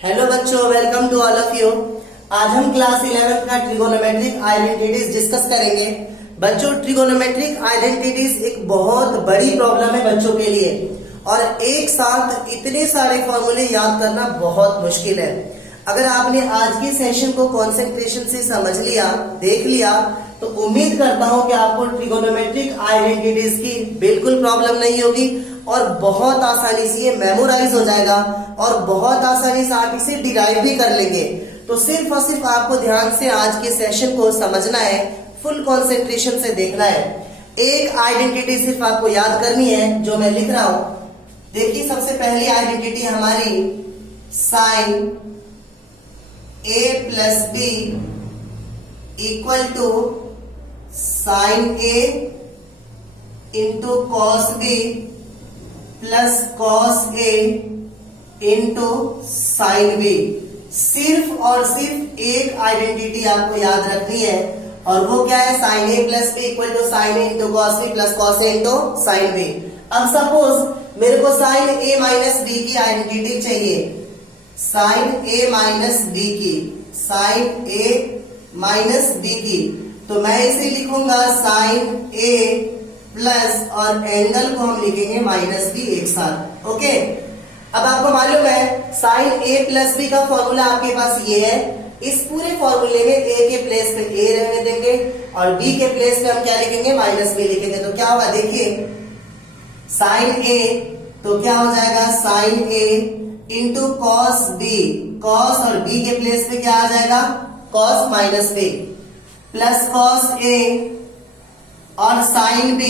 Hello बच्चों, welcome to all of you. आज हम क्लास 11 का ट्रिगोनोमेट्रिक आइडेंटिटीज डिस्कस करेंगे। बच्चों, ट्रिगोनोमेट्रिक आइडेंटिटीज एक बहुत बड़ी प्रॉब्लम है बच्चों के लिए, और एक साथ इतने सारे फॉर्मूले याद करना बहुत मुश्किल है। अगर आपने आज के सेशन को कंसंट्रेशन से समझ लिया, देख लिया, तो उम्मीद करता हूं कि आपको ट्रिगोनोमेट्रिक आइडेंटिटीज की बिल्कुल प्रॉब्लम नहीं होगी और बहुत आसानी से ये मेमोराइज हो जाएगा और बहुत आसानी से आप इसे डिराइव भी कर लेंगे। तो सिर्फ और सिर्फ आपको ध्यान से आज के सेशन को समझना है, फुल कंसंट्रेशन से देखना है। एक आइडेंटिटी सिर्फ आपको याद करनी है जो मैं लिख रहा हूं। देखिए, सबसे पहली आइडेंटिटी हमारी sine a plus B equal to sine a into cos b plus cos a into sine b. सिर्फ और सिर्फ एक आइडेंटिटी आपको याद रखनी है, और वो क्या है? Sine a plus B equal to sine a into cos b plus cos a into sine B. अब सपोज मेरे को साइन a माइनस बी की आइडेंटिटी चाहिए, साइन a माइनस बी की, साइन a माइनस बी की, तो मैं इसे लिखूंगा साइन a प्लस और एंगल को हम लिखेंगे माइनस बी एक साथ। ओके, अब आपको मालूम है साइन a प्लस बी का फॉर्मूला आपके पास ये है। इस पूरे फॉर्मूले में a के प्लेस पे a रहने देंगे और b के प्लेस पे हम क्या लिखेंगे? माइनस बी लिखेंगे। तो क्या होगा? देखिए, साइन a तो क्या हो जाएगा? Sine a into cos b, cos और b के प्लेस पे क्या आ जाएगा? Cos minus b plus cos a और साइन b,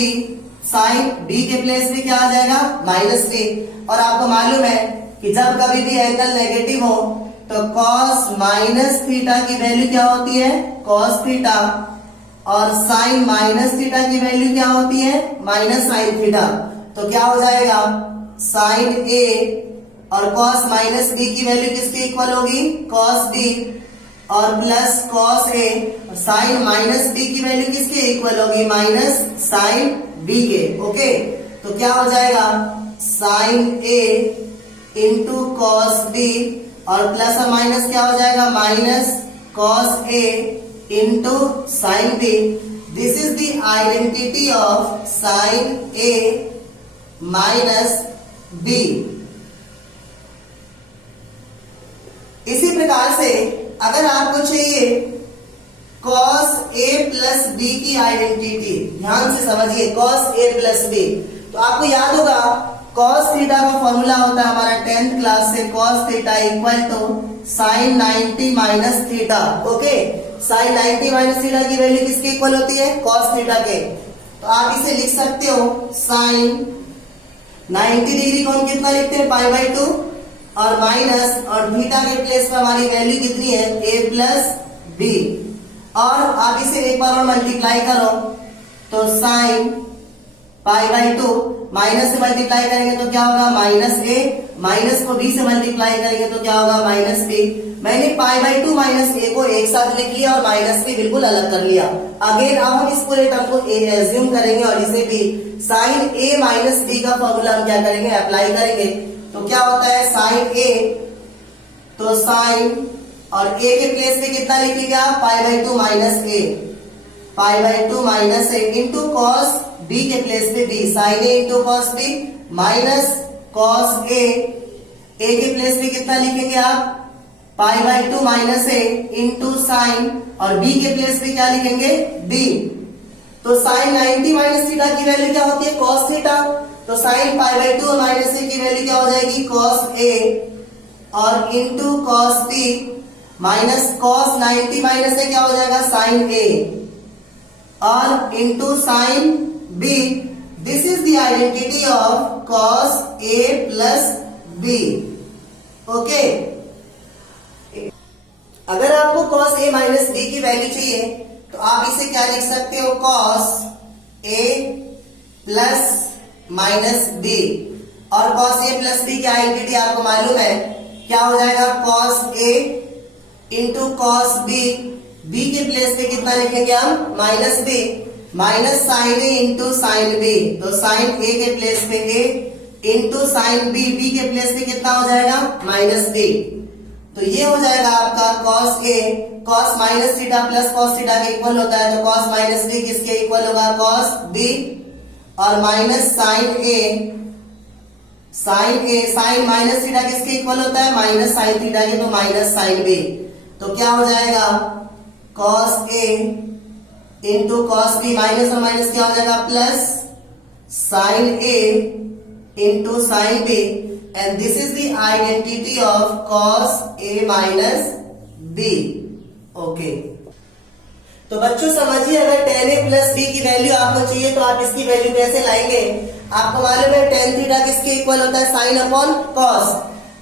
साइन b के प्लेस पे क्या आ जाएगा? Minus B. और आपको मालूम है कि जब कभी भी एंगल नेगेटिव हो तो कॉस माइनस थीटा की वैल्यू क्या होती है? Cos theta. और साइन माइनस थीटा की वैल्यू क्या होती है? Minus sine theta. तो क्या हो जाएगा? साइन a और कॉस माइनस बी की वैल्यू किसके इक्वल होगी? कॉस बी और plus cos a। Sine minus B की वैल्यू किसके इक्वल होगी? माइनस साइन बी के। ओके, तो क्या हो जाएगा? Sine a into cos b और प्लस और माइनस क्या हो जाएगा? Minus cos a into sine B. This is the identity of sine a minus b। इसी प्रकार से अगर आपको चाहिए cos a प्लस बी की आइडेंटिटी, ध्यान से समझिए, cos a प्लस बी, तो आपको याद होगा cos थीटा का फॉर्मूला होता है हमारा 10th क्लास से, cos theta equal to sine 90 minus theta. Okay, sine 90 minus theta की वैल्यू किसके इक्वल होती है? cos थीटा के। तो आप इसे लिख सकते हो साइन 90 डिग्री को हम कितना लिखते हैं? पाई बाई 2 और माइनस और थीटा के प्लेस पर हमारी वैल्यू कितनी है? a plus b. और आप इसे एक बार और मल्टीप्लाई करो तो साइन पाई बाई 2 माइनस से मल्टीप्लाई करेंगे तो क्या होगा? माइनस a, माइनस को b से मल्टीप्लाई करेंगे तो क्या होगा? Minus b। मैंने पाई बाई 2 माइनस a को एक साथ लिख लिया और माइनस b बिल्कुल अलग कर लिया। अगेन अब हम इस पूरे टर्म को a एज्यूम करेंगे और इसे भी साइन a माइनस b का फॉर्मूला हम क्या करेंगे? अप्लाई करेंगे। तो क्या होता है? साइन a, तो साइन और a के प्लेस पे कितना लिखेंगे आप? Pi by 2 minus a, pi by 2 minus a into cos b के प्लेस पे b, sine a into cos b minus cos a के प्लेस पे कितना लिखेंगे आप? Pi by 2 minus a into sine और b के प्लेस पे क्या लिखेंगे? b। तो साइन 90 माइनस थीटा की वैल्यू क्या होती है? Cos theta. तो sine pi by 2 minus a की वैल्यू क्या हो जाएगी? कॉस a और into cos b minus cos 90 minus a क्या हो जाएगा? साइन a और into sine b। This is the identity of cos a plus b। Okay, अगर आपको कॉस a माइनस b की वैल्यू चाहिए तो आप इसे क्या लिख सकते हो? Cos a plus minus b। और कॉस a प्लस b की आइडेंटिटी आपको मालूम है, क्या हो जाएगा? Cos a into cos b, b के प्लेस पे कितना लिखेंगे हम? Minus b, minus sine a into sine b। तो साइन a के प्लेस पे a into sine b, b के प्लेस पे कितना हो जाएगा माइनस बी। तो ये हो जाएगा आपका cos a, cos minus theta plus cos theta के इक्वल होता है, तो कॉस माइनस बी किसके इक्वल होगा, कॉस बी, और माइनस साइन ए, साइन माइनस थीटा किसके इक्वल होता है, माइनस साइन थीटा के, तो माइनस साइन बी। तो क्या हो जाएगा, कॉस ए इंटू कॉस बी, माइनस और माइनस क्या हो जाएगा, plus sine A into sine B, and this is the identity of cos a minus B. Okay, तो बच्चों समझिए, अगर tan a प्लस बी की वैल्यू आपको चाहिए तो आप इसकी वैल्यू कैसे लाएंगे। आपको मालूम है tan थीटा किसके इक्वल होता है, साइन अपॉन कॉस।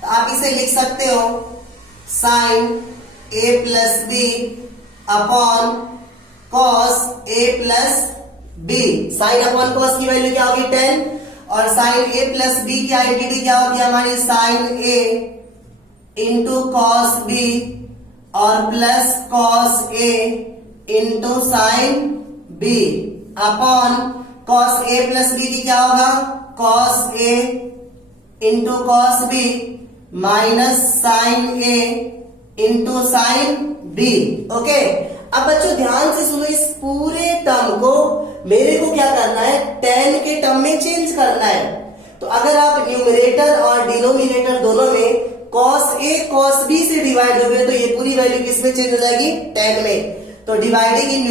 तो आप इसे लिख सकते हो sine a plus B upon cos a plus b. Sine upon cos की वैल्यू क्या होगी, 10, और साइन a प्लस बी की आइडेंटिटी क्या होगी हमारी, sine a into cos b और plus cos a into sine B upon cos a plus B की क्या होगा, कॉस ए into cos B minus sine ए इंटू साइन बी। ओके, अब बच्चों ध्यान से सुनो, इस पूरे टर्म को मेरे को क्या करना है, tan के टर्म में चेंज करना है। तो अगर आप न्यूमरेटर और डिनोमिनेटर दोनों में cos a cos b से डिवाइड हो गए तो ये पूरी वैल्यू किस में चेंज हो जाएगी, tan में। तो dividing in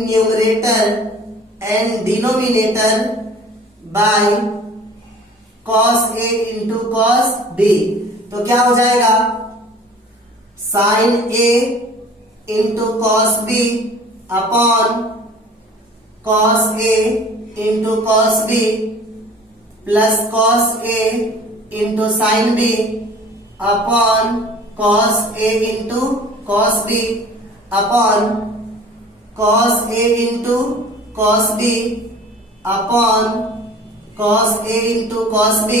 numerator and denominator by cos a into cos b, तो क्या हो जाएगा, sine a into cos B upon cos a into cos b plus cos a into sine b upon cos a into cos b upon cos a into cos b upon cos a into cos b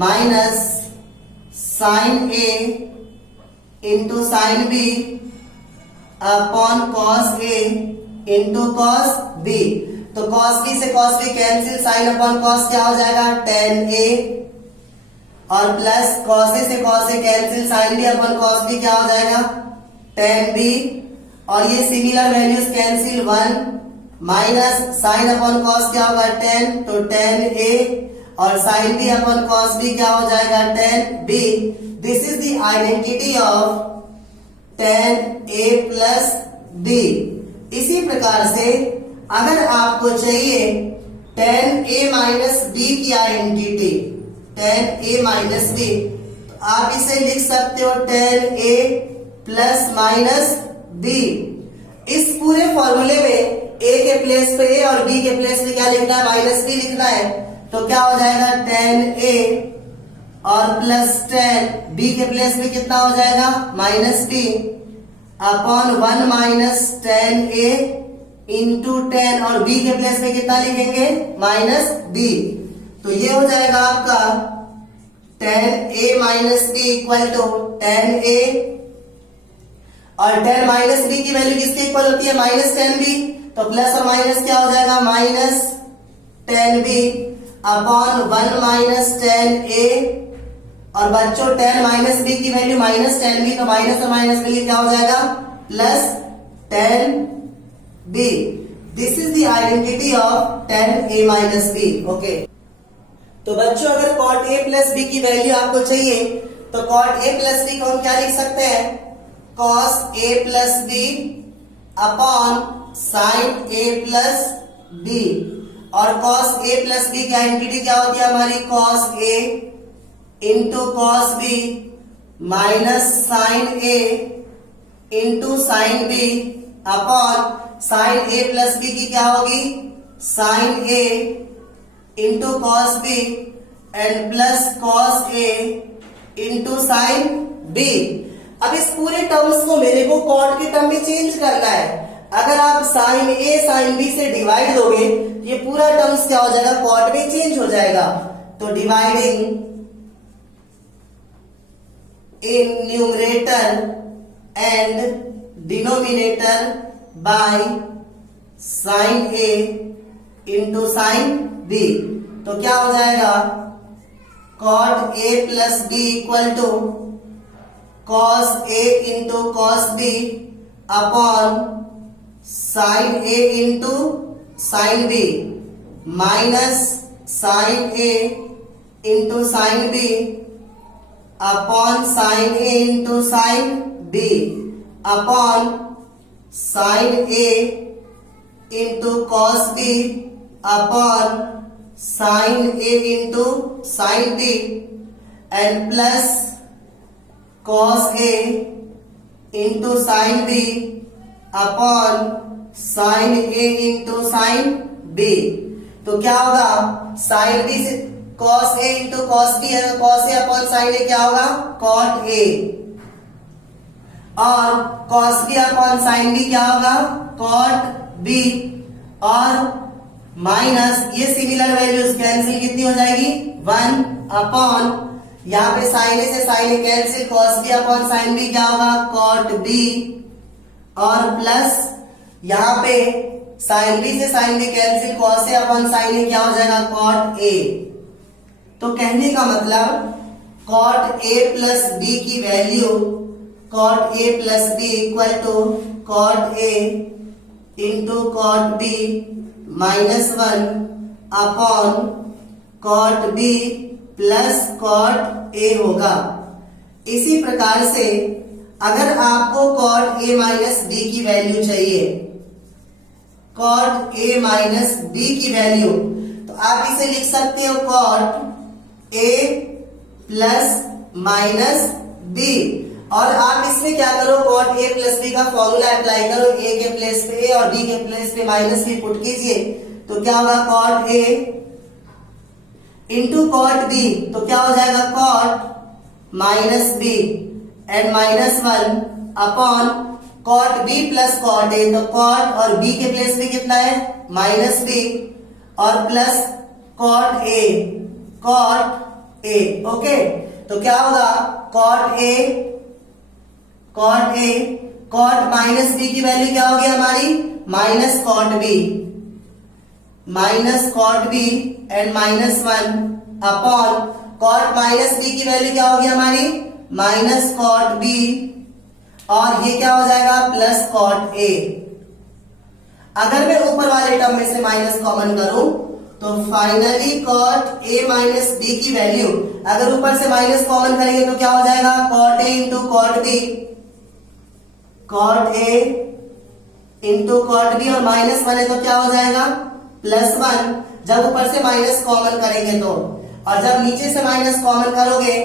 minus sine a into sine b upon cos a into cos b। तो cos b से cos b cancel, sine upon cos क्या हो जाएगा, tan a, और plus cos a से cos a cancel, sine b upon cos b क्या हो जाएगा, tan b, और ये similar values cancel 1 minus sine upon cos क्या होगा, tan, तो tan a, और sine b upon cos b क्या हो जाएगा, tan b। This is the identity of tan a plus b। इसी प्रकार से अगर आपको चाहिए tan a माइनस b की identity, tan a minus b, तो आप इसे लिख सकते हो tan a plus minus b। इस पूरे फॉर्मूले में a के प्लेस पे a और b के प्लेस पे क्या लिखना है, माइनस b लिखना है। तो क्या हो जाएगा, tan a और प्लस tan b के प्लेस में कितना हो जाएगा, minus b upon 1 minus tan a into tan, और b के प्लेस में कितना लिखेंगे, माइनस b। तो ये हो जाएगा आपका tan a minus b equal to tan a, और tan माइनस b की वैल्यू किसके इक्वल होती है, माइनस tan b। तो प्लस और माइनस क्या हो जाएगा, minus tan b upon 1 minus tan a, और बच्चों tan माइनस b की वैल्यू माइनस tan b, तो माइनस और माइनस मिलकर क्या हो जाएगा, plus tan b। This is the identity of tan a minus b। Okay, तो बच्चों अगर cot a प्लस b की वैल्यू आपको चाहिए तो cot a प्लस b को हम क्या लिख सकते हैं, cos a plus b upon sin a plus b, और cos a प्लस b की आइडेंटिटी क्या होती है हमारी, cos a into cos B minus sine A into sine B upon sine A plus B की क्या होगी, sine A into cos B and plus cos A into sine B. अब इस पूरे टर्म्स को मेरे को कॉट के टर्म में चेंज करना है। अगर आप साइन ए साइन बी से डिवाइड दोगे ये पूरा टर्म्स क्या हो जाएगा, कॉट में चेंज हो जाएगा। तो dividing in numerator and denominator by sin A into sin B, तो क्या हो जाएगा cot A plus B equal to cos A into cos B upon sine A into sine B minus sine A into sine B upon sine A into sine B upon sine A into cos B upon sine A into sine B and plus cos A into sine B upon sine A into sine B. तो क्या होगा, sine B से cos ए into cos B है, cos A upon sine ए क्या होगा, cot A, और cos B upon sine B क्या होगा, कॉट बी, और माइनस ये सिमिलर वैल्यूज कैंसिल कितनी हो जाएगी, 1 अपॉन यहाँ पे साइन ए से sine a cancel, cos B upon sine B क्या होगा, कॉट बी, और प्लस यहाँ पे साइन बी से साइन बी कैंसिल, कॉस ए अपॉन साइन ए क्या हो जाएगा, कॉट ए। तो कहने का मतलब कॉट ए प्लस बी की value, cot A plus B equal to cot A into cot b -1 upon cot B plus cot a होगा। इसी प्रकार से अगर आपको कॉट ए माइनस बी की वैल्यू चाहिए, कॉट ए माइनस बी की वैल्यू, तो आप इसे लिख सकते हो कॉट ए प्लस माइनस बी, और आप इसमें क्या करो, कॉट ए प्लस बी का फॉर्मूला अप्लाई करो, ए के प्लेस पे ए और बी के प्लेस पे माइनस बी पुट कीजिए, तो क्या होगा, कॉट ए इंटू कॉट बी, तो क्या हो जाएगा, cot minus B and -1 upon cot B plus cot ए, तो कॉट और बी के प्लेस पे कितना है, -b, और plus cot A, cot A, okay. तो क्या होगा, cot A cot minus B की वैल्यू क्या होगी हमारी, minus cot B and -1 upon cot minus B की वैल्यू क्या होगी हमारी, माइनस कॉट बी, और ये क्या हो जाएगा, प्लस कॉट ए। अगर मैं ऊपर वाले टर्म में से माइनस कॉमन करूं तो finally cot A minus B की वैल्यू, अगर ऊपर से माइनस कॉमन करेंगे तो क्या हो जाएगा, कॉट ए इंटू कॉट बी, कॉट ए इंटू कॉट बी, और -1 है तो क्या हो जाएगा, +1, जब ऊपर से माइनस कॉमन करेंगे तो, और जब नीचे से माइनस कॉमन करोगे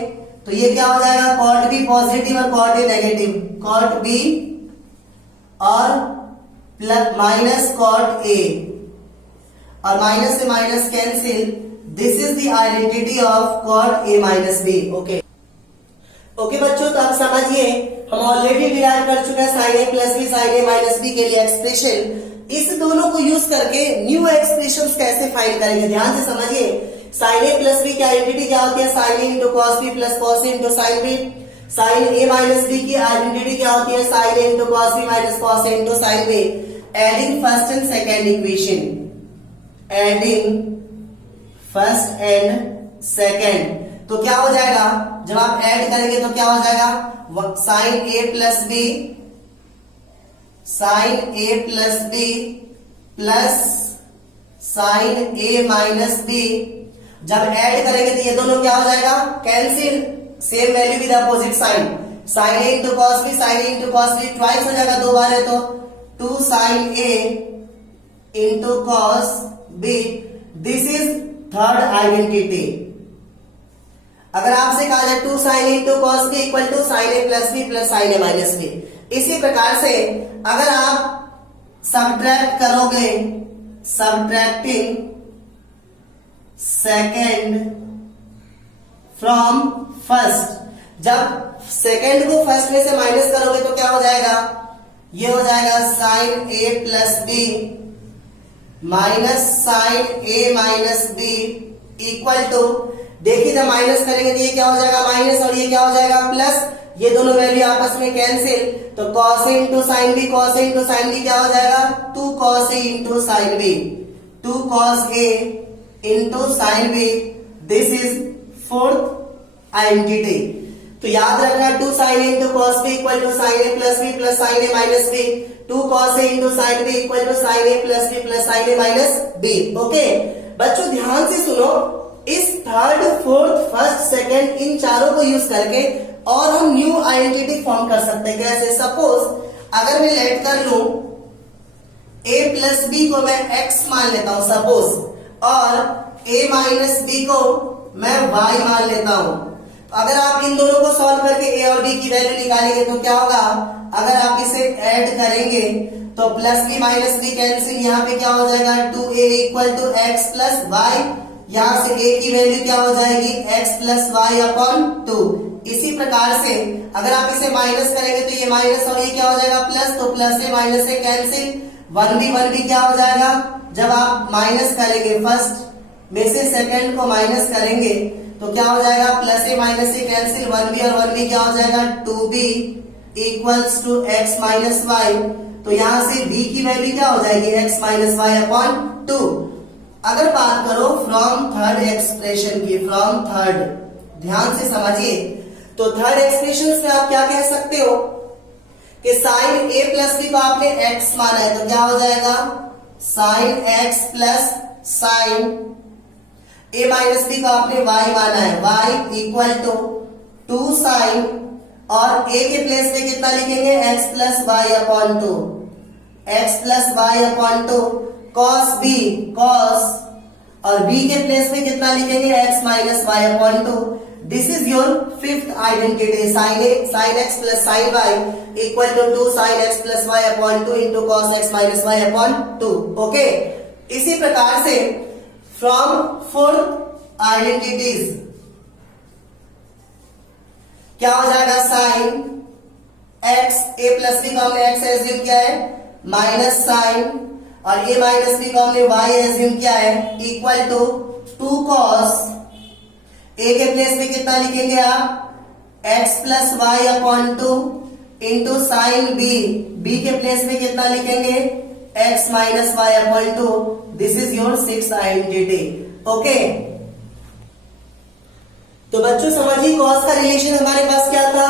तो ये क्या हो जाएगा, कॉट बी पॉजिटिव और cot A negative, cot B और प्लस माइनस कॉट ए, और माइनस से minus cancel, this is the identity of cot A minus B. Okay okay बच्चों, तो आप समझिए हम ऑलरेडी डिराइव कर चुके हैं साइन ए प्लस बी साइन ए माइनस बी के लिए एक्सप्रेशन। इस दोनों को यूज करके न्यू एक्सप्रेशंस कैसे फाइंड करेंगे, ध्यान से समझिए। साइन ए प्लस बी की आइडेंटिटी क्या होती है, साइन ए into cos b plus cos ए इंटू साइन बी। साइन ए माइनस बी की आइडेंटिटी क्या होती है, sine A into cos B minus cos A into sine b. Adding first and second equation, adding first and second, तो क्या हो जाएगा, जब आप ऐड करेंगे तो क्या हो जाएगा, साइन ए प्लस बी प्लस साइन ए माइनस बी, जब ऐड करेंगे तो ये दोनों क्या हो जाएगा, cancel, same value with opposite sign, sine A into cos B sine A into cos B twice हो जाएगा, 2 बार है तो 2 sine A into cos B, this is third identity. अगर आपसे कहा जाए 2 sine A into cos B equal to sine A plus B plus sine A minus B, इसी प्रकार से अगर आप सब्ट्रैक्ट करोगे, सब्ट्रैक्टिंग सेकेंड फ्रॉम फर्स्ट, जब सेकेंड को फर्स्ट में से माइनस करोगे तो क्या हो जाएगा, ये हो जाएगा sine A plus B minus sine A minus B equal to, देखिए जब माइनस करेंगे तो ये क्या हो जाएगा माइनस, और ये क्या हो जाएगा प्लस, ये दोनों वैल्यू आपस में कैंसिल, तो कॉस ए इंटू साइन बी, कॉस ए इंटू साइन बी क्या हो जाएगा, 2 cos A into sine B, 2 cos A into sine B, this is fourth identity. तो याद रखना 2 sin a into cos b equal to sin a plus b plus sin a minus b, 2 cos a into sin b equal to sin a plus b plus sin a minus b। Okay बच्चों ध्यान से सुनो, इस third fourth first second in चारों को use करके और हम न्यू आइडेंटिटी फॉर्म कर सकते हैं। कैसे? सपोज अगर मैं लेट कर लूं a प्लस b को मैं x मान लेता हूं सपोज, और a माइनस b को मैं y मान लेता हूं। अगर आप इन दोनों को सॉल्व करके a और b की वैल्यू निकालेंगे तो क्या होगा? अगर आप इसे ऐड करेंगे तो plus b minus b cancel, यहाँ पे क्या हो जाएगा 2a equal to x plus y, यहाँ से a की वैल्यू क्या हो जाएगी x प्लस y अपॉन 2। इसी प्रकार से अगर आप इसे माइनस करेंगे तो ये माइनस और ये क्या हो जाएगा प्लस, तो प्लस से माइनस से कैंसिल, 1b क्या हो जाएगा? जब आप माइनस करेंगे फर्स्ट में से सेकंड को माइनस करेंगे तो क्या हो जाएगा? प्लस ए माइनस से कैंसिल, 1b और 1b क्या हो जाएगा 2b equals to x minus Y. तो यहां से b की वैल्यू क्या हो जाएगी x माइनस वाई अपॉन 2। अगर बात करो फ्रॉम थर्ड एक्सप्रेशन की, फ्रॉम थर्ड, ध्यान से समझिए, तो थर्ड एक्सप्रेशन में आप क्या कह सकते हो कि साइन a प्लस b को आपने x माना है तो क्या हो जाएगा sine x plus sine a minus b को आपने y माना है, y इक्वल टू 2 साइन, और a के प्लेस में कितना लिखेंगे x plus Y upon 2, x plus Y upon 2, cos b cos, और b के प्लेस में कितना लिखेंगे x minus Y upon 2। This is your fifth identity, sine x plus sine y equal to 2 sine x plus Y upon 2 into cos x minus Y upon 2। Okay, इसी प्रकार से from fourth identities क्या हो जाएगा sine x, a plus B को हमने x assume किया है, माइनस साइन, और a माइनस बी को हमने y एज्यूम किया है, इक्वल टू 2 cos, a के प्लेस में कितना लिखेंगे आप x plus Y upon 2 into sine b, b के प्लेस में कितना लिखेंगे x minus Y upon 2। This is your sixth identity. Okay, तो बच्चों समझिए कॉस का रिलेशन हमारे पास क्या था,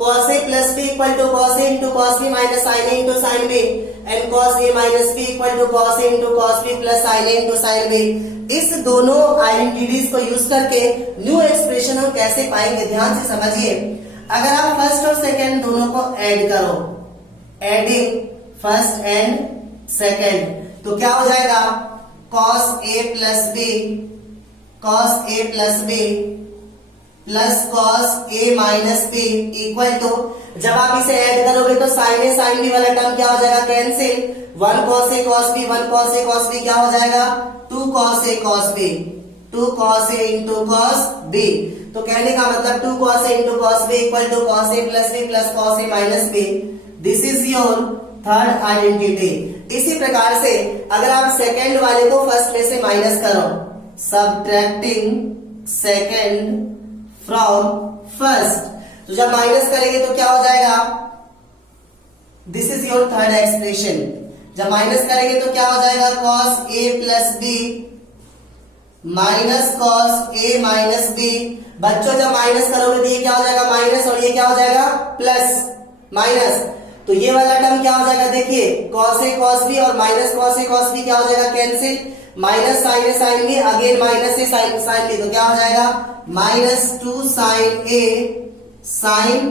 cos a plus b equal to cos a into cos b minus sin a into sin b, and cos a minus b equal to cos a into cos b plus sin a into sin b। इस दोनों identities को use करके new expression हम कैसे पाएंगे, ध्यान से समझिए। अगर आप फर्स्ट और सेकेंड दोनों को ऐड करो, एडिंग फर्स्ट एंड सेकेंड, तो क्या हो जाएगा cos a plus b, cos a plus b plus cos a minus b equal to, जब आप इसे ऐड करोगे तो sin a sin b वाला टर्म क्या हो जाएगा cancel, 1 cos a cos b, 1 cos a cos b क्या हो जाएगा 2 cos a cos b, 2 cos a into cos b। तो कहने का मतलब 2 cos a into cos b equal to cos a plus b plus cos a minus b। This is your third identity. इसी प्रकार से अगर आप सेकेंड वाले को फर्स्ट में से माइनस करो, सबट्रैक्टिंग सेकेंड फ्रॉम फर्स्ट, तो जब माइनस करेंगे तो क्या हो जाएगा, this is your third expression. जब माइनस करेंगे तो क्या हो जाएगा cos a plus b minus cos a minus b। बच्चों जब माइनस करोगे तो ये क्या हो जाएगा माइनस, और ये क्या हो जाएगा प्लस माइनस, तो ये वाला टर्म क्या हो जाएगा, देखिए cos a cos b और minus cos a cos b क्या हो जाएगा कैंसिल, minus sine A sine B, again minus A sine sine B, तो क्या हो जाएगा minus 2 sine A sine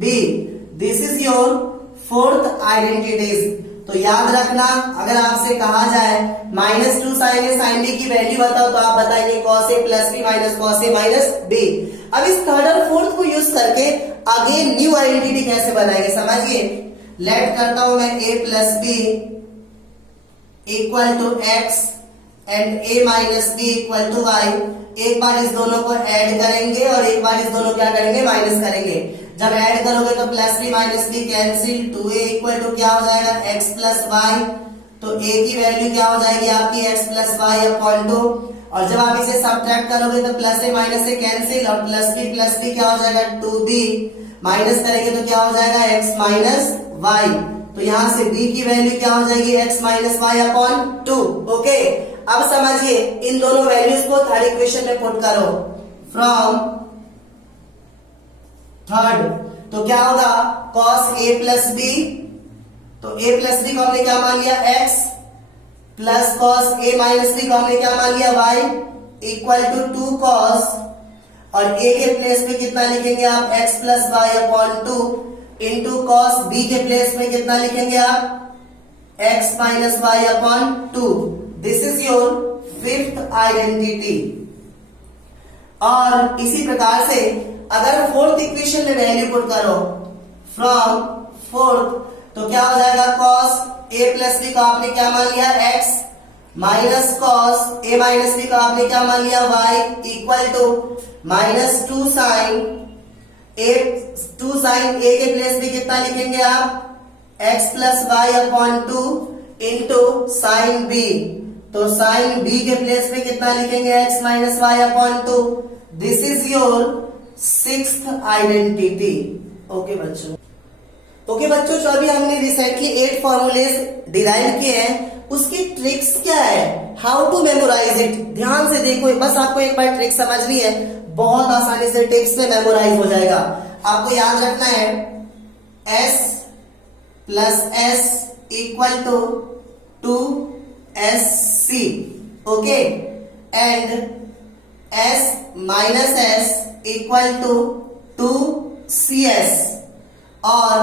B. This is your fourth identities. तो याद रखना, अगर आपसे कहा जाए माइनस 2 साइन ए साइन बी की वैल्यू बताओ तो आप बताएंगे cos a plus B minus cos a minus B. अब इस थर्ड और फोर्थ को यूज करके अगेन न्यू आइडेंटिटी कैसे बनाएंगे समझिए। लेट करता हूं मैं a plus B equal to X and a minus B equal to Y. एक बार इस दोनों को ऐड करेंगे और एक बार इस दोनों क्या करेंगे माइनस करेंगे। जब ऐड करोगे तो plus B minus B cancel, 2a equal to क्या हो जाएगा x प्लस वाई, तो a की वैल्यू क्या हो जाएगी आपकी x प्लस वाई अपॉन 2, और जब आप इसे सब्ट्रैक्ट करोगे तो प्लस a माइनस से कैंसिल, और प्लस बी क्या हो जाएगा 2b, माइनस करेंगे तो क्या हो जाएगा x माइनस वाई, तो यहाँ से b की वैल्यू क्या हो जाएगी x minus Y upon 2। Okay, अब समझिए इन दोनों वैल्यूज को थर्ड इक्वेशन में पुट करो, फ्रॉम थर्ड, तो क्या होगा cos a प्लस बी, तो a प्लस बी को हमने क्या मान लिया x, plus cos a minus B को हमने क्या मान लिया y, इक्वल टू 2 cos, और a के प्लेस पे कितना लिखेंगे आप x plus Y upon 2 into cos b के प्लेस में कितना लिखेंगे आप x minus Y upon 2। This is your fifth identity. और इसी प्रकार से अगर फोर्थ इक्वेशन में वैल्यू पुट करो फ्रॉम फोर्थ, तो क्या हो जाएगा cos a प्लस बी को आपने क्या मान लिया x, minus cos a minus B को आपने क्या मान लिया y, equal to minus 2 sine a के प्लेस में कितना लिखेंगे आप x plus Y upon 2 into sine b, तो साइन b के प्लेस में कितना लिखेंगे x minus Y upon 2। This is your sixth identity. Okay बच्चों, जो अभी हमने रिसेंटली 8 फॉर्मूलेस डिराइव किए हैं, उसकी ट्रिक्स क्या है, हाउ टू मेमोराइज इट, ध्यान से देखो, बस आपको एक बार ट्रिक समझनी है, बहुत आसानी से टिप्स में मेमोराइज हो जाएगा। आपको याद रखना है s plus s equal to 2sc, okay, and s minus s equal to 2cs, और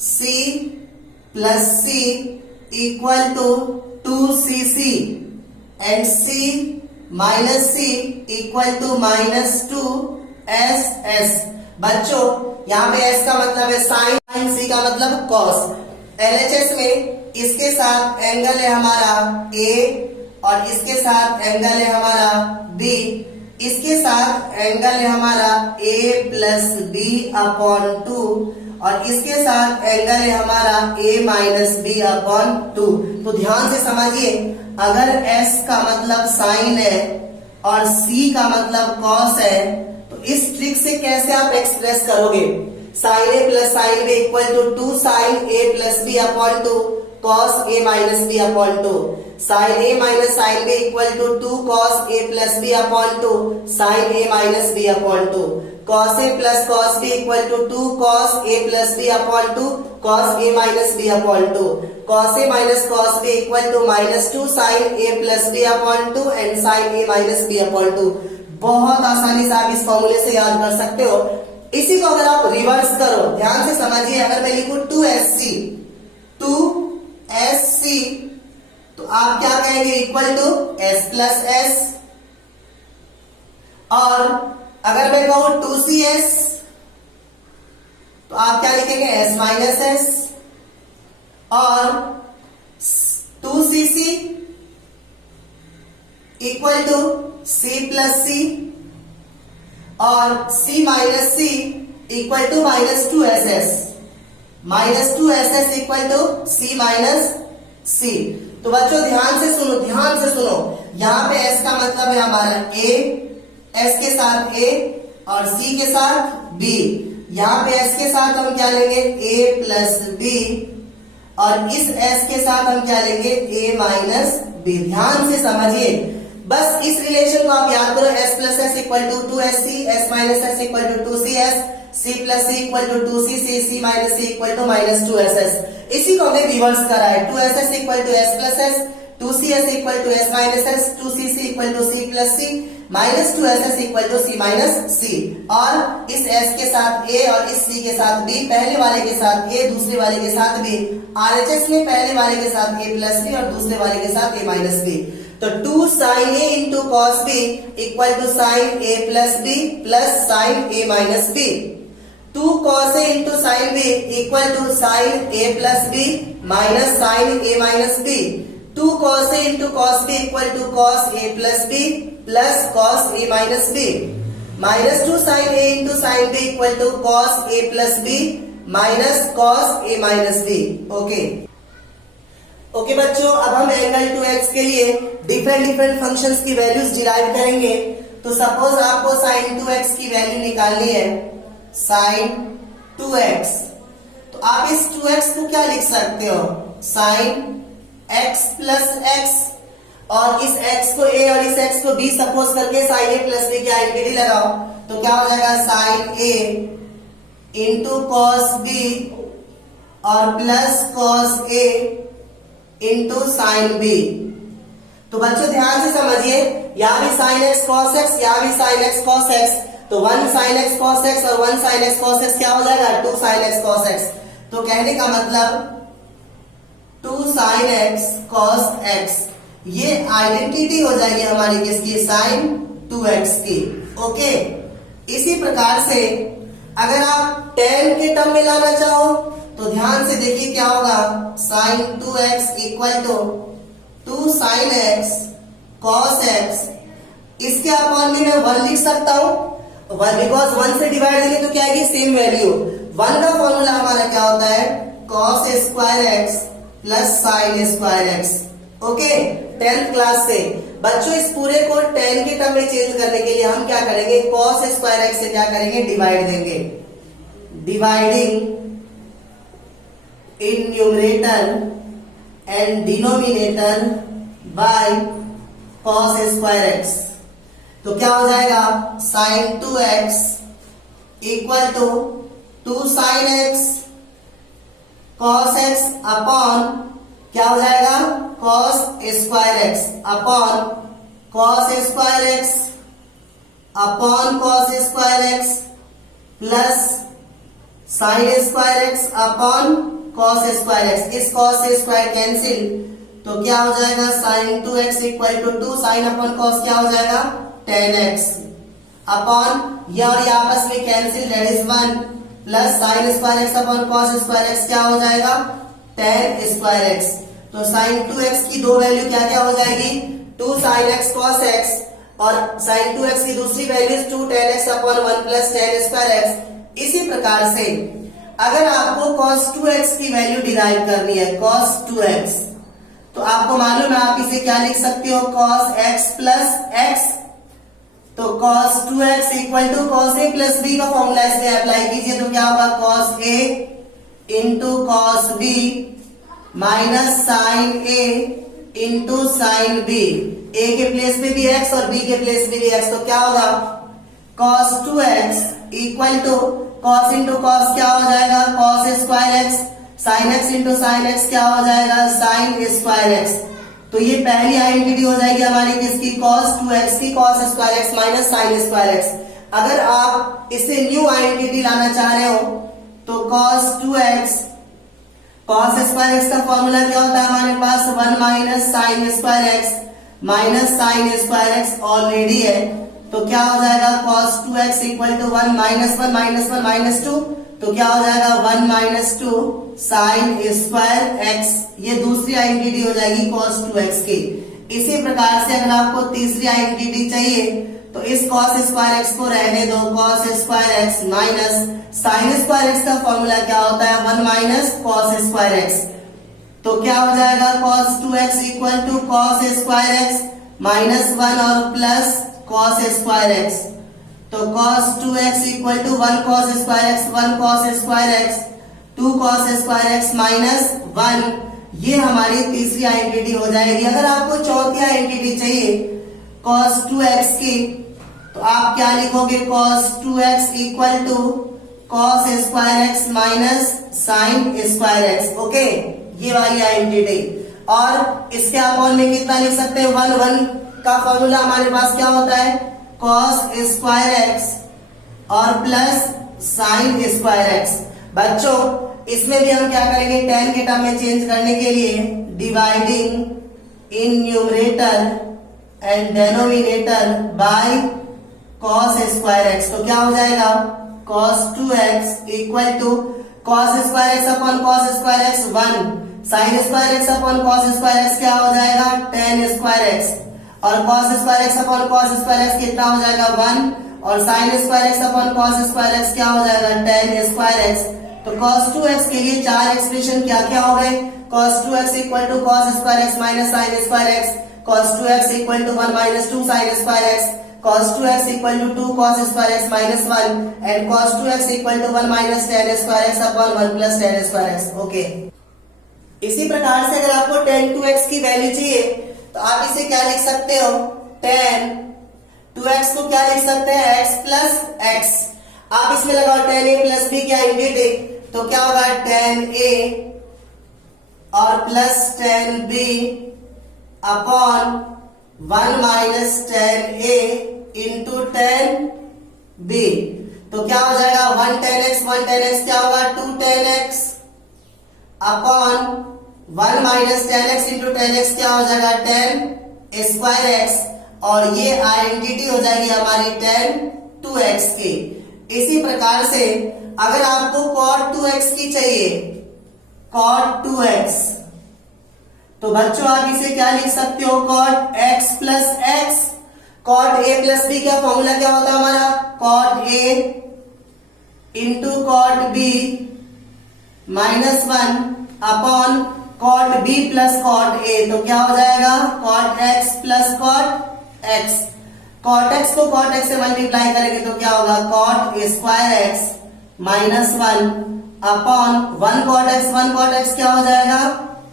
c plus c equal to 2cc, and c minus c equal to minus 2ss। बच्चों यहाँ पे s का मतलब है साइन, c का मतलब cos। LHS में इसके साथ एंगल है हमारा a और इसके साथ एंगल है हमारा b, इसके साथ एंगल है हमारा a प्लस बी अपॉन 2, और इसके साथ एंगल है हमारा a माइनस बी अपॉन 2। तो ध्यान से समझिए, अगर s का मतलब साइन है और c का मतलब cos है, तो इस ट्रिक से कैसे आप एक्सप्रेस करोगे, sine a plus sine b equal to 2 sine a plus B upon 2 cos a minus B upon 2, sine a minus sine b equal to 2 cos a plus b upon 2 sine a minus b upon 2, cos a plus cos b equal to 2 cos a plus b upon 2 cos a minus b upon 2, cos a minus cos b equal to minus 2 sine a plus b upon 2 and sine a minus b upon 2। बहुत आसानी से आप इस फॉर्मूले से याद कर सकते हो। इसी को अगर आप रिवर्स करो, ध्यान से समझिए, अगर मैं लिखूं 2sc, तो आप क्या कहेंगे, equal to s plus s, और अगर मैं कहूं 2cs, तो आप क्या लिखेंगे, s माइनस s, और 2cc equal to c plus c, और c minus c equal to minus 2ss, minus 2ss equal to c minus c। तो बच्चों ध्यान से सुनो, यहाँ पे s का मतलब है हमारा a, s के साथ a और c के साथ b, यहाँ पे s के साथ हम क्या लेंगे, a प्लस b, और इस s के साथ हम क्या लेंगे, a माइनस b। ध्यान से समझिए, बस इस रिलेशन को आप याद करो, s plus s equal to 2sc, s minus s equal to 2cs, c plus c equal to 2cc, c minus c equal to minus 2ss। इसी को हमने रिवर्स करा है, 2ss equal to s plus s, 2cs equal to s minus s, 2cc equal to c plus c, minus 2ss equal to c minus c, और इस s के साथ a और इस c के साथ b, पहले वाले के साथ a दूसरे वाले के साथ b, RHS में पहले वाले के साथ a प्लस b और दूसरे वाले के साथ a माइनस b। तो 2 sine a into cos b equal to sine a plus b plus sine a minus b, 2 cos a into sine b equal to sine a plus b minus sine a minus b, 2 cos a into cos b equal to cos a plus b plus cos a minus b, minus 2 sine a into sine b equal to cos a plus b minus cos a minus b। Okay बच्चों, अब हम angle 2x के लिए different functions की values derive करेंगे। तो suppose आपको sin 2x की वैल्यू निकालनी है, sin 2x, तो आप इस 2x को क्या लिख सकते हो, sin x प्लस x, और इस x को a और इस x को b सपोज करके sin a प्लस b की आइडेंटिटी लगाओ, तो क्या हो जाएगा sin a into cos b और plus cos a into sin b। तो बच्चों ध्यान से समझिए, यहाँ भी sin x cos x, यहाँ भी sin x cos x, तो 1 sin x cos x और 1 sin x cos x क्या हो जाएगा 2 sin x cos x। तो कहने का मतलब 2 sin x cos x ये आइडेंटिटी हो जाएगी हमारी किसकी, sin 2x की। ओके, इसी प्रकार से अगर आप tan के टर्म में लाना चाहो तो ध्यान से देखिए क्या होगा, sin 2x equal to 2 sin x cos x, इसके अपॉन में मैं 1 लिख सकता हूं, बिकॉज 1 से डिवाइड देंगे तो क्या आएगी सेम वैल्यू। 1 का फॉर्मूला हमारा क्या होता है, cos square x plus sin square x। Okay, 10th class से बच्चों इस पूरे को 10 के टर्म में चेंज करने के लिए हम क्या करेंगे, cos स्क्वायर x से क्या करेंगे, डिवाइड देंगे, dividing in numerator and denominator by cos square x। तो क्या हो जाएगा sin 2x equal to 2 sin x cos x upon क्या हो जाएगा cos square x upon cos square x upon cos square x plus sin square x upon cos square x। इस cos से square cancel, तो क्या हो जाएगा sin 2x equal to 2 sin upon cos क्या हो जाएगा 10x अपॉन ये और ये आपस में cancel, that is 1 plus sin square x upon cos square x क्या हो जाएगा 10 स्क्वायर x। तो sin 2x की दो वैल्यू क्या क्या हो जाएगी, 2 sin x cos x और sin 2x की दूसरी value 2 tan x upon 1 plus 10 square x। इसी प्रकार से अगर आपको cos 2x की वैल्यू डिराइव करनी है, cos 2x, तो आपको मालूम है आप इसे क्या लिख सकते हो, cos x प्लस x। तो cos 2x equal to cos a plus b का फॉर्मूला इसमें अप्लाई कीजिए, तो क्या होगा cos a into cos b minus sin a into sin b। a के प्लेस पे भी x और b के प्लेस पे भी x, तो क्या होगा cos 2x equal to cos into cos क्या हो जाएगा cos square x, sin x into sin x क्या हो जाएगा sin स्क्वायर x। तो ये पहली आइडेंटिटी हो जाएगी हमारी किसकी, cos 2x की, cos square x minus sin square x। अगर आप इसे न्यू आइडेंटिटी लाना चाह रहे हो तो cos 2x cos square x का फॉर्मूला क्या होता है हमारे पास 1 minus sin square x minus sin square x already है, तो क्या हो जाएगा cos 2x equal to 1 minus 1 minus 1 minus 2, तो क्या हो जाएगा 1 माइनस 2 sin स्क्वायर x। ये दूसरी आइडेंटिटी हो जाएगी cos 2x की। इसी प्रकार से अगर आपको तीसरी आइडेंटिटी चाहिए तो इस cos स्क्वायर x को रहने दो, cos square x minus sin square x का फॉर्मूला क्या होता है 1 माइनस cos स्क्वायर x। तो क्या हो जाएगा cos 2x equal to cos square x minus 1 और प्लस cos स्क्वायर x। तो cos 2x equal to 1 cos square x 1 cos square x 2 cos square x minus 1, ये हमारी तीसरी आइडेंटिटी हो जाएगी। अगर आपको चौथी आइडेंटिटी चाहिए cos 2x की, तो आप क्या लिखोगे cos 2x equal to cos square x minus sin square x। Okay, ये वाली आइडेंटिटी। और इसके अपॉन में कितना लिख सकते हैं 1 1 का फॉर्मूला हमारे पास क्या होता है cos स्क्वायर x और प्लस sin स्क्वायर x। बच्चों इसमें भी हम क्या करेंगे 10 के टर्म में चेंज करने के लिए dividing in numerator and denominator by cos square x। तो क्या हो जाएगा cos 2x equal to cos square x upon cos square x 1, sin square x upon cos square x क्या हो जाएगा tan स्क्वायर x, और cos square x upon cos square x कितना हो जाएगा 1, और sin square x upon cos square x क्या हो जाएगा tan स्क्वायर x। तो cos 2x के लिए चार एक्सप्रेशन क्या क्या हो गए, cos 2x equal to cos square x minus sin square x, cos 2x equal to 1 minus 2 sin square x, cos 2x equal to 2 cos square x minus 1, and cos 2x equal to 1 minus tan square x upon 1 plus tan square x। Okay, इसी प्रकार से अगर आपको tan 2x की value चाहिए तो आप इसे क्या लिख सकते हो, tan 2x को क्या लिख सकते हैं, x प्लस x। आप इसमें लगाओ tan a प्लस b क्या इंटीग्रेट, तो क्या होगा tan a और plus tan b upon 1 minus tan a into tan b। तो क्या हो जाएगा 1 tan x क्या होगा 2 tan x upon 1 minus tan x into tan x क्या हो जाएगा tan स्क्वायर x, और ये आइडेंटिटी हो जाएगी हमारी tan 2x की। इसी प्रकार से अगर आपको cot 2x की चाहिए, cot 2x, तो बच्चों आप इसे क्या लिख सकते हो, cot x plus x। cot a plus b का फॉर्मूला क्या होता है हमारा, cot a into cot b minus 1 upon cot b plus cot a। तो क्या हो जाएगा cot x plus cot x। cot x को cot x से मल्टीप्लाई करेंगे तो क्या होगा cot square x minus 1 upon 1 cot x क्या हो जाएगा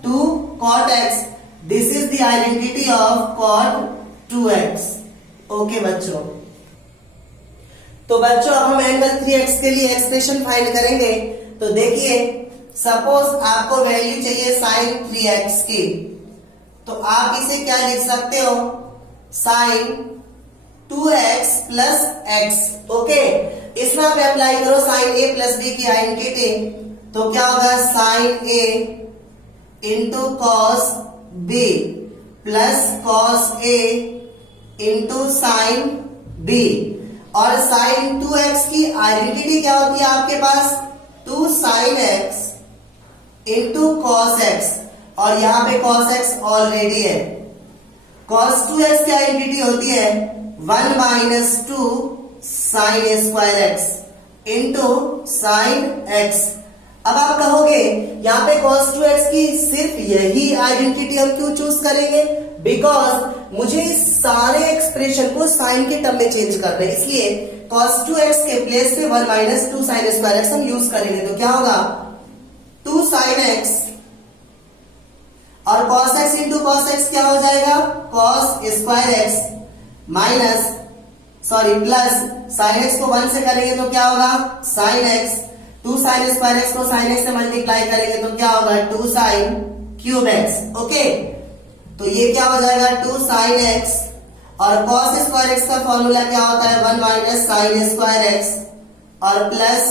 2 cot x। This is the identity of cot 2x। Okay बच्चों, तो बच्चों अब हम एंगल 3x के लिए एक्सप्रेशन फाइंड करेंगे। तो देखिए सपोज आपको वैल्यू चाहिए sin 3x की, तो आप इसे क्या लिख सकते हो, sin 2x plus x। Okay, इसमें आप अप्लाई करो sin a प्लस b की आइडेंटिटी, तो क्या होगा sin a into cos b plus cos a into sin b। और sin 2x की आइडेंटिटी क्या होती है आपके पास, 2 sin x into cos x, और यहाँ पे cos x ऑलरेडी है। cos 2x की आइडेंटिटी होती है 1 minus 2 sin square x into sin x। अब आप कहोगे यहाँ पे cos 2x की सिर्फ यही आइडेंटिटी हम क्यों चूज करेंगे, बिकॉज मुझे इस सारे एक्सप्रेशन को साइन के टर्म में चेंज करना है, इसलिए cos 2x के प्लेस पे 1 माइनस 2 sin स्क्वायर x हम यूज करेंगे। तो क्या होगा 2 sin x और cos x into cos x क्या हो जाएगा cos square x minus plus sin x को 1 से करेंगे तो क्या होगा sin x। 2 sin square x को sin x से मल्टीप्लाई करेंगे तो क्या होगा 2 sin क्यूब x। ओके, तो ये क्या हो जाएगा 2 sin x, और cos स्क्वायर x का फॉर्मूला क्या होता है 1 माइनस sin स्क्वायर x और plus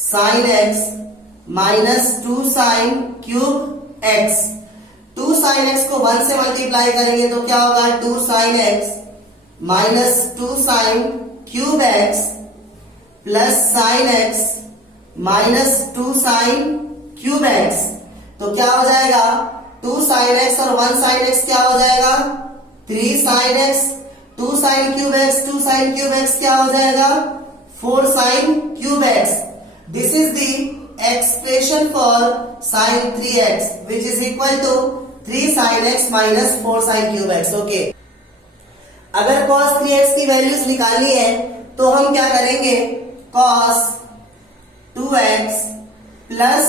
sin x minus 2 sin cube x। 2 sin x को 1 से मल्टीप्लाई करेंगे तो क्या होगा 2 sin x minus 2 sin cube x plus sin x minus 2 sin cube x। तो क्या हो जाएगा 2 sin x और 1 sin x क्या हो जाएगा 3 sin x, 2 sin cube x, 2 sin cube x क्या हो जाएगा 4 sin cube x। This is the expression for sin 3x which is equal to 3 sin x minus 4 sin cube x। Okay, अगर cos 3x की values निकालनी है तो हम क्या करेंगे cos 2x plus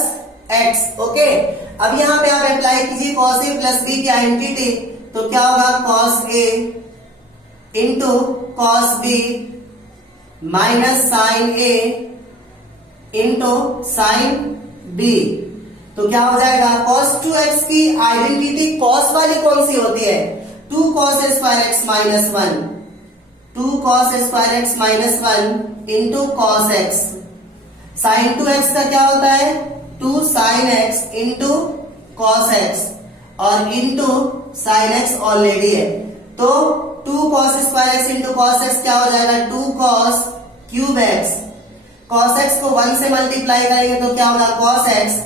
x। Okay, अब यहाँ पे आप अप्लाई कीजिए cos a प्लस b की आइडेंटिटी, तो क्या होगा cos a into cos b minus sin a into sin b। तो क्या हो जाएगा cos 2x की आइडेंटिटी cos वाली कौन सी होती है 2 cos square x minus 1, 2 cos square x minus 1 into cos x। sin 2x का क्या होता है 2 sin x into cos x और इंटू sin x ऑलरेडी है, तो 2 cos square x into cos x क्या हो जाएगा 2 cos cube x। cos x को 1 से मल्टीप्लाई करेंगे तो क्या होगा cos x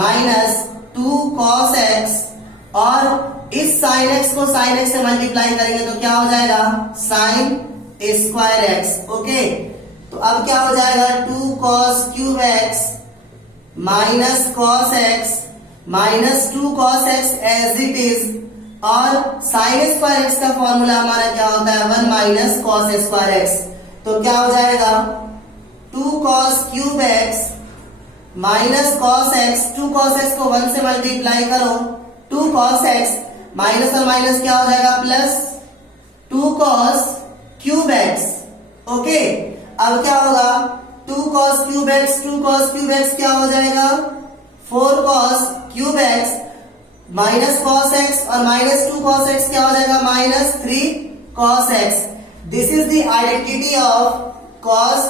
minus 2 cos x, और इस sin x को sin x से मल्टीप्लाई करेंगे तो क्या हो जाएगा sin स्क्वायर x। ओके, तो अब क्या हो जाएगा 2 cos cube x minus cos x minus 2 cos x as it is, और sin स्क्वायर x का फॉर्मूला हमारा क्या होता है 1 माइनस cos स्क्वायर x। तो क्या हो जाएगा 2 cos cube x minus cos x, 2 cos x को 1 से मल्टीप्लाई करो 2 cos x माइनस और माइनस क्या हो जाएगा plus 2 cos cube x. Okay, अब क्या होगा 2 cos cube x, 2 cos cube x क्या हो जाएगा 4 cos cube x minus cos x और माइनस 2 cos एक्स क्या हो जाएगा minus 3 cos x. This is the identity of cos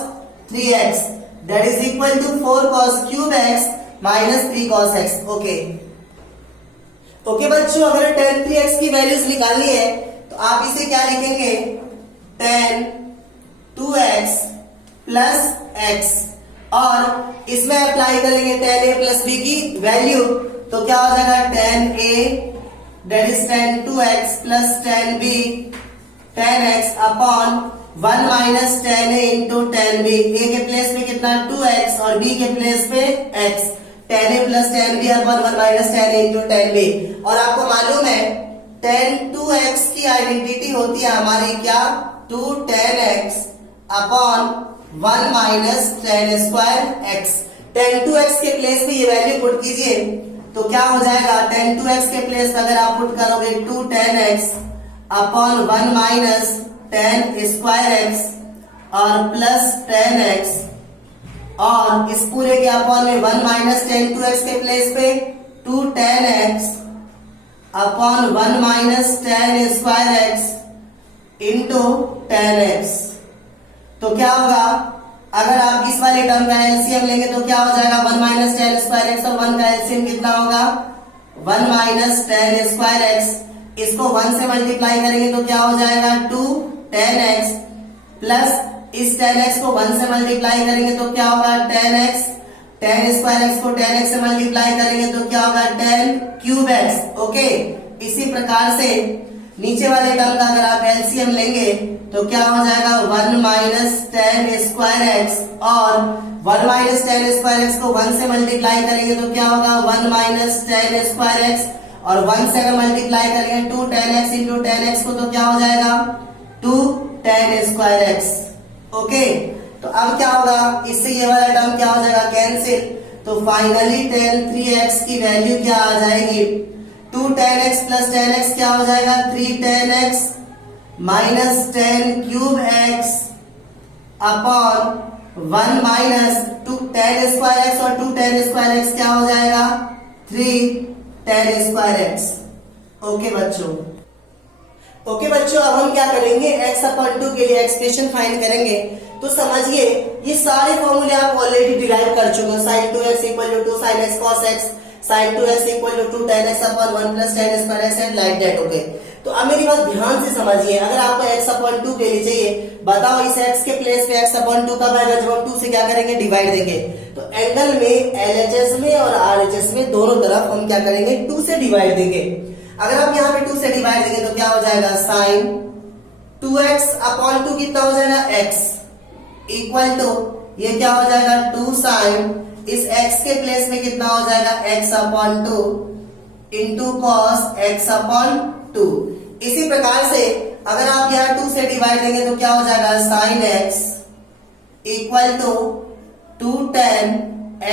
3x that is equal to 4 cos cube x minus 3 cos x। Okay बच्चों, अगर tan 3x की values निकालनी है तो आप इसे क्या लिखेंगे tan 2x प्लस x और इसमें अप्लाई करेंगे tan a प्लस b की वैल्यू तो क्या हो जाएगा tan a that is tan 2x plus tan b tan x upon 1 minus tan a into tan b। a के प्लेस पे कितना 2x और b के प्लेस पे x, tan a plus tan b upon 1 minus tan a into tan b। और आपको मालूम है tan 2x की आइडेंटिटी होती है हमारी क्या 2 tan x upon 1 minus tan square x। tan 2x के प्लेस पे ये वैल्यू पुट कीजिए तो क्या हो जाएगा tan 2x के प्लेस पे अगर आप पुट करोगे 2 tan x upon 1 minus tan square x और प्लस tan x और इस पूरे के अपॉन में 1 माइनस tan 2x के प्लेस पे 2 tan x upon 1 minus tan square x into tan x। तो क्या होगा अगर आप इस वाले टर्म का एलसीएम लेंगे तो क्या हो जाएगा 1 माइनस tan स्क्वायर x और 1 का एलसीएम कितना होगा 1 माइनस tan स्क्वायर x। इसको 1 से मल्टीप्लाई करेंगे तो क्या हो जाएगा 2 tan x प्लस इस tan x को 1 से मल्टीप्लाई करेंगे तो क्या होगा tan x, tan square x को tan x से मल्टीप्लाई करेंगे तो क्या होगा tan क्यूब x। ओके, इसी प्रकार से नीचे वाले टर्म का अगर आप एलसीएम लेंगे तो क्या हो जाएगा 1 माइनस tan स्क्वायर x और 1 माइनस tan स्क्वायर x को 1 से मल्टीप्लाई करेंगे तो क्या होगा 1 माइनस tan स्क्वायर x और 1 से अगर मल्टीप्लाई करेंगे 2 tan x into tan x को तो क्या हो जाएगा 2 tan स्क्वायर x। ओके, तो अब क्या होगा इससे ये वाला टर्म क्या हो जाएगा कैंसिल तो फाइनली tan 3x की वैल्यू क्या आ जाएगी 2 tan x plus tan x क्या हो जाएगा 3 tan x minus tan cube x upon 1 minus 2 tan square x और 2 tan स्क्वायर x क्या हो जाएगा 3 tan स्क्वायर x। ओके बच्चों, अब हम क्या करेंगे x अपॉन 2 के लिए एक्सप्रेशन फाइंड करेंगे। तो समझिए ये सारे फॉर्मूले आप ऑलरेडी डिराइव कर चुके हो sin 2x equal to 2 sin x cos x, sin 2x equal to 2 tan x upon 1 plus tan square x and like that. Okay, तो अब मेरी बात ध्यान से समझिए, अगर आपको x अपॉन 2 के लिए चाहिए बताओ इस x के प्लेस पे x अपॉन 2 कब आएगा जब हम 2 से क्या करेंगे डिवाइड देंगे। तो एंगल में LHS में और RHS में दोनों तरफ हम क्या करेंगे 2 से डिवाइड देंगे। अगर आप यहाँ पे 2 से डिवाइड देंगे तो क्या हो जाएगा sin 2x अपॉन 2 कितना हो जाएगा x इक्वल टू ये क्या हो जाएगा 2 sin इस x के प्लेस में कितना हो जाएगा x upon 2 into cos x upon 2। इसी प्रकार से अगर आप यहाँ 2 से डिवाइड देंगे तो क्या हो जाएगा sin x equal to 2 tan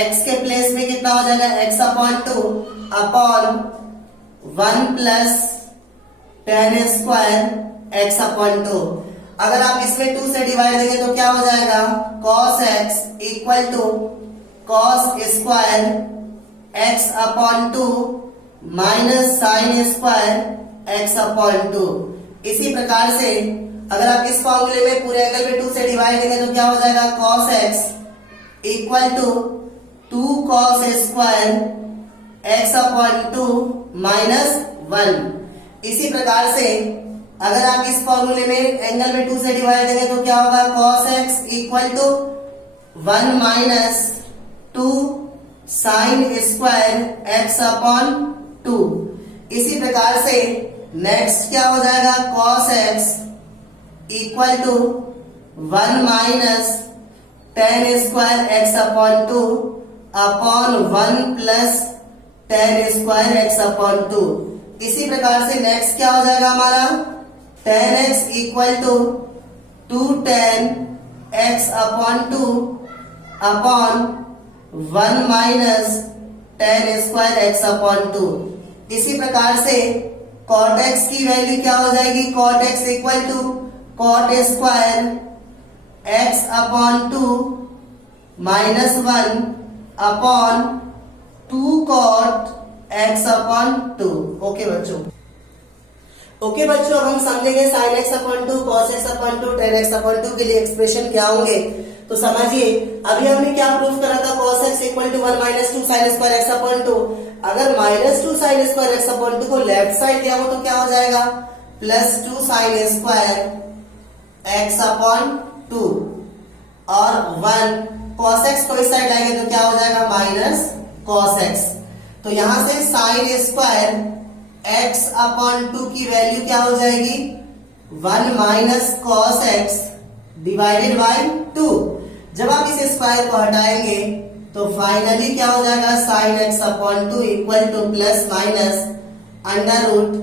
x के प्लेस में कितना हो जाएगा x upon 2 upon 1 plus tan square x upon 2। अगर आप इसमें 2 से डिवाइड देंगे तो क्या हो जाएगा cos x equal to cos square x upon 2 minus sin square x upon 2। इसी प्रकार से अगर आप इस फॉर्मूले में पूरे एंगल में 2 से डिवाइड देंगे तो क्या हो जाएगा cos x equal to 2 cos square x upon 2 minus 1। इसी प्रकार से अगर आप इस फॉर्मूले में एंगल में 2 से डिवाइड देंगे तो क्या होगा cos x equal to 1 minus 2 sin square x upon 2। इसी प्रकार से नेक्स्ट क्या हो जाएगा cos x equal to 1 minus tan square x upon 2 upon 1 plus tan square x upon 2। इसी प्रकार से नेक्स्ट क्या हो जाएगा हमारा tan x equal to 2 tan x upon 2 upon 1 minus tan square x upon 2। इसी प्रकार से कॉट एक्स की वैल्यू क्या हो जाएगी, cot x equal to cot square x upon 2 minus 1 upon 2 cot x upon 2। Okay बच्चों, ओके बच्चों, अब हम समझेंगे sine x upon 2, cos x upon 2, tan x upon 2 के लिए एक्सप्रेशन क्या होंगे। तो समझिए, अभी हमने क्या प्रूफ करा था, cos x equal to 1 minus 2 sine square x upon 2। अगर minus 2 sine square x upon 2 को लेफ्ट साइड लिया हो तो क्या हो जाएगा, plus 2 sine square x upon 2 और 1 cos x को इस साइड लाएंगे तो क्या हो जाएगा, माइनस cos x। तो यहां से साइन स्क्वायर x अपॉन 2 की वैल्यू क्या हो जाएगी, 1 minus cos x divided by 2। जब आप इस स्क्वायर को हटाएंगे तो फाइनली क्या हो जाएगा, sine x upon 2 equal to plus minus under root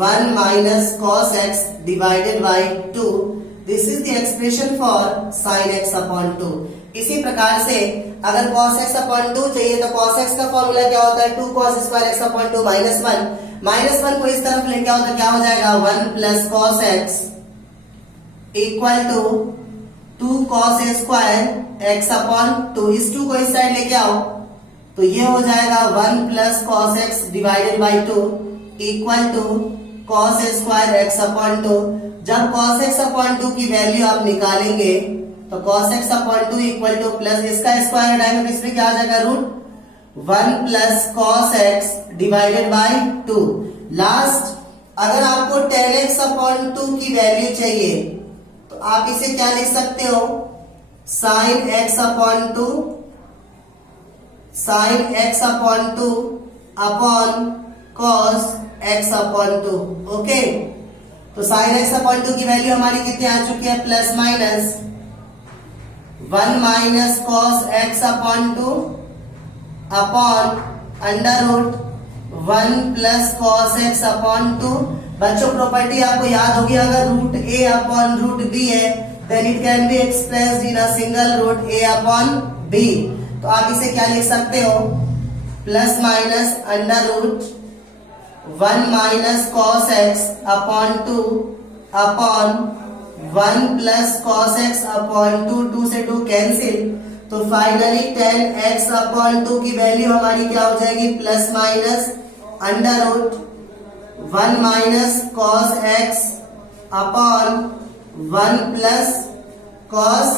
1 minus cos x divided by 2। This is the expression for sine x upon 2। इसी प्रकार से अगर cos x अपॉन 2 चाहिए तो cos x का फॉर्मूला क्या होता है, 2 cos square x upon 2 minus 1। Minus 1 को इस तरफ लेके आओ तो क्या हो जाएगा, 1 plus cos x equal to 2 cos square x upon 2। इस 2 को इस साइड लेके आओ तो ये हो जाएगा 1 plus cos x divided by 2 equal to cos square x upon 2। जब cos x अपॉन 2 की वैल्यू आप निकालेंगे तो cos x upon 2 equal to plus इसका स्क्वायर हटाएंगे तो इसमें क्या आ जाएगा, root 1 plus cos x divided by 2। Last अगर आपको tan x अपॉन 2 की वैल्यू चाहिए तो आप इसे क्या लिख सकते हो, sine x upon 2 sine x upon 2 upon cos x upon 2। ओके, तो साइन x अपॉन 2 की वैल्यू हमारी कितनी आ चुकी है, plus minus 1 minus cos x upon 2 upon under root 1 plus cos x upon 2। बच्चों प्रॉपर्टी आपको याद होगी, अगर root a upon root b है then it can be expressed in a single root a upon b। तो आप इसे क्या लिख सकते हो, plus minus under root 1 minus cos x upon 2 upon 1 plus cos x upon 2, 2 से 2 कैंसिल। तो फाइनली tan x अपॉन 2 की वैल्यू हमारी क्या हो जाएगी, plus minus under root 1 minus cos x upon 1 plus cos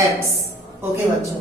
x। Okay बच्चों।